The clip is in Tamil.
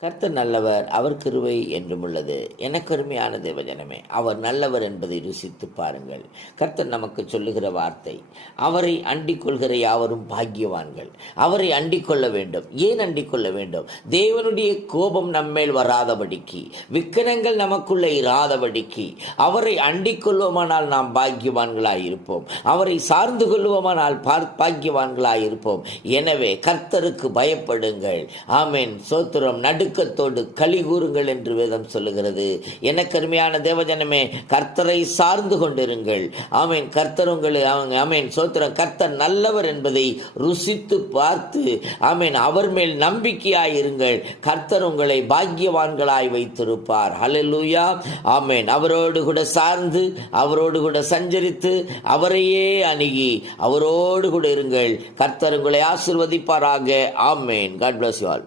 கர்த்தர் நல்லவர், அவர் கிருபை என்றும் உள்ளது. எனக்கு அருமையான தேவஜனமே, அவர் நல்லவர் என்பதை ருசித்து பாருங்கள். கர்த்தர் நமக்கு சொல்லுகிற வார்த்தை, அவரை அண்டிக் கொள்கிற யாவரும் பாக்கியவான்கள். அவரை அண்டிக் கொள்ள வேண்டும். ஏன் அண்டிக் கொள்ள வேண்டும்? தேவனுடைய கோபம் நம்மேல் வராதபடிக்கு, விக்கிரங்கள் நமக்குள்ள இராதபடிக்கு அவரை அண்டிக் கொள்வோமானால் நாம் பாக்கியவான்களாய் இருப்போம். அவரை சார்ந்து கொள்வோமானால் பாக்கியவான்களாய் இருப்போம். எனவே கர்த்தருக்கு பயப்படுங்கள். ஆமென். சோத்திரம். நடுக்கத்தோடு களி கூறுங்கள் என்று வேதம் சொல்லுகிறது. எனக்கு அருமையான தேவஜனமே, கர்த்தரை சார்ந்து கொண்டிருங்கள். ஆமென். கர்த்தர் உங்களை ஆமென். சோத்திரம். கர்த்தர் நல்லவர் என்பதை ருசித்து பார்த்து ஆமென் அவர் மேல் நம்பிக்கையாயிருங்கள். கர்த்தர் உங்களை பாக்கியவான்களாய் வைத்திருப்பார். ஹல்லேலூயா. ஆமென். அவரோடு கூட சார்ந்து, அவரோடு கூட சஞ்சரித்து, அவரையே அணுகி அவரோடு கூட இருங்கள். கர்த்தர் உங்களை ஆசீர்வதிப்பாராக. ஆமென். God bless you all.